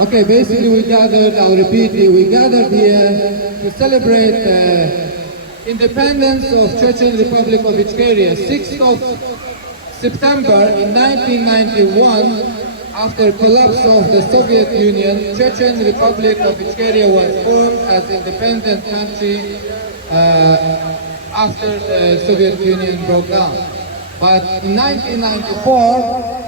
Okay, basically we gathered, I'll repeat it, we gathered here to celebrate independence of Chechen Republic of Ichkeria, 6th of September in 1991. After collapse of the Soviet Union, Chechen Republic of Ichkeria was formed as independent country after the Soviet Union broke down. But in 1994,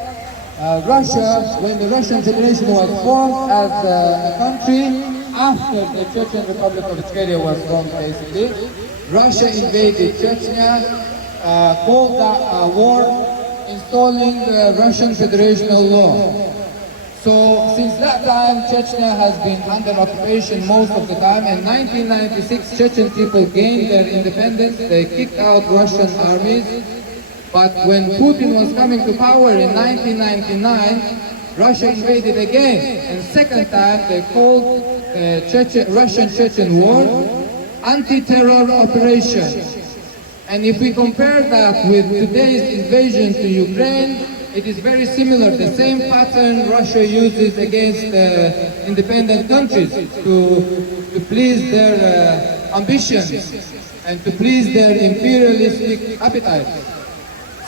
Russia, when the Russian Federation was formed as a country, after the Chechen Republic of Ichkeria was formed basically, Russia invaded Chechnya, called a war, installing the Russian federational law. So since that time, Chechnya has been under occupation most of the time. In 1996, Chechen people gained their independence. They kicked out Russian armies. But when Putin was coming to power in 1999, Russia invaded again. And second time, they called the Russian-Chechen war anti-terror operation. And if we compare that with today's invasion to Ukraine, it is very similar. The same pattern Russia uses against independent countries to please their ambitions and to please their imperialistic appetite.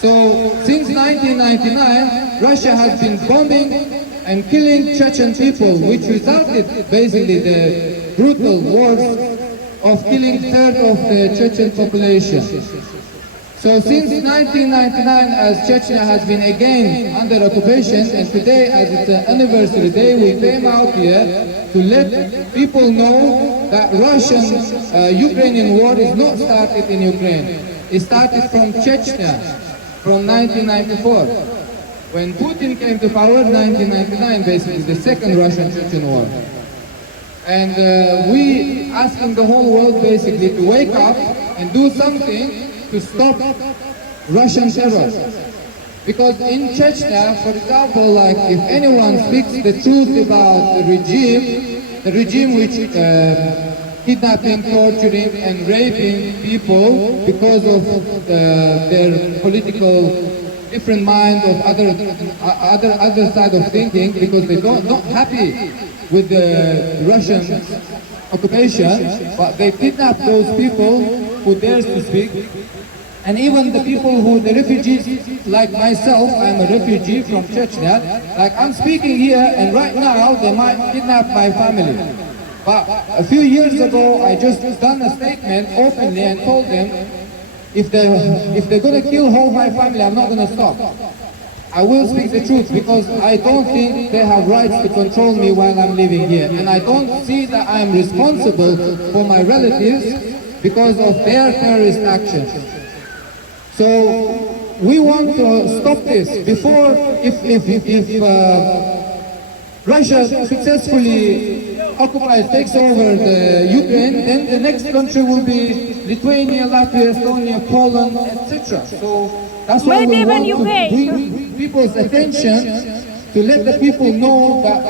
So since 1999, Russia has been bombing and killing Chechen people, which resulted basically the brutal wars of killing a third of the Chechen population. So since 1999, as Chechnya has been again under occupation, and today as it's an anniversary day, we came out here to let people know that Russian-Ukrainian war is not started in Ukraine. It started from Chechnya, from 1994. When Putin came to power, 1999 basically, the second Russian-Chechen war. And we asking the whole world basically to wake up and do something to stop Russian terror. Because in Chechnya, for example, like if anyone speaks the truth about the regime which kidnapping, torturing and raping people because of their political different mind of other side of thinking, because they not happy with the Russian occupation, but they kidnap those people who dares to speak. And even the people the refugees, like myself, I'm a refugee from Chechnya, like I'm speaking here and right now they might kidnap my family. But a few years ago, I just done a statement openly and told them, if they're gonna kill whole my family, I'm not gonna stop. I will speak the truth because I don't think they have rights to control me while I'm living here. And I don't see that I'm responsible for my relatives because of their terrorist actions. So we want to stop this before, if Russia successfully occupies, takes over the Ukraine, then the next country will be Lithuania, Latvia, Estonia, Poland, etc. So that's why we want to bring people's attention to let the people know that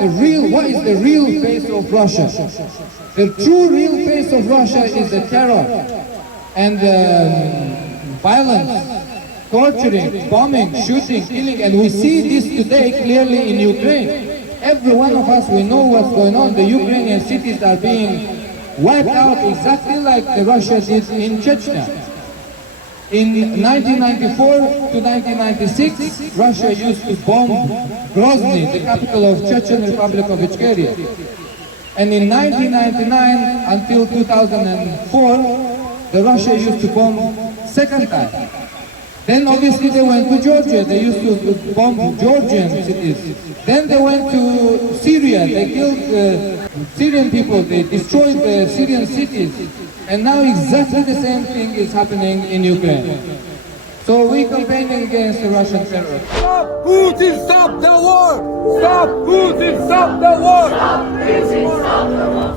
what is the real face of Russia. The true real face of Russia is the terror and violence, torturing, bombing, shooting, killing, and we see this today clearly in Ukraine. Every one of us, we know what's going on. The Ukrainian cities are being wiped out exactly like the Russia did in Chechnya. In 1994 to 1996, Russia used to bomb Grozny, the capital of Chechen Republic of Ichkeria. And in 1999 until 2004, the Russia used to bomb second time. Then obviously they went to Georgia, they used to bomb Georgian cities. Then they went to Syria, they killed Syrian people, they destroyed the Syrian cities. And now exactly the same thing is happening in Ukraine. So we're campaigning against the Russian terror. Stop Putin, stop the war! Stop Putin, stop the war! Stop Putin, stop the war!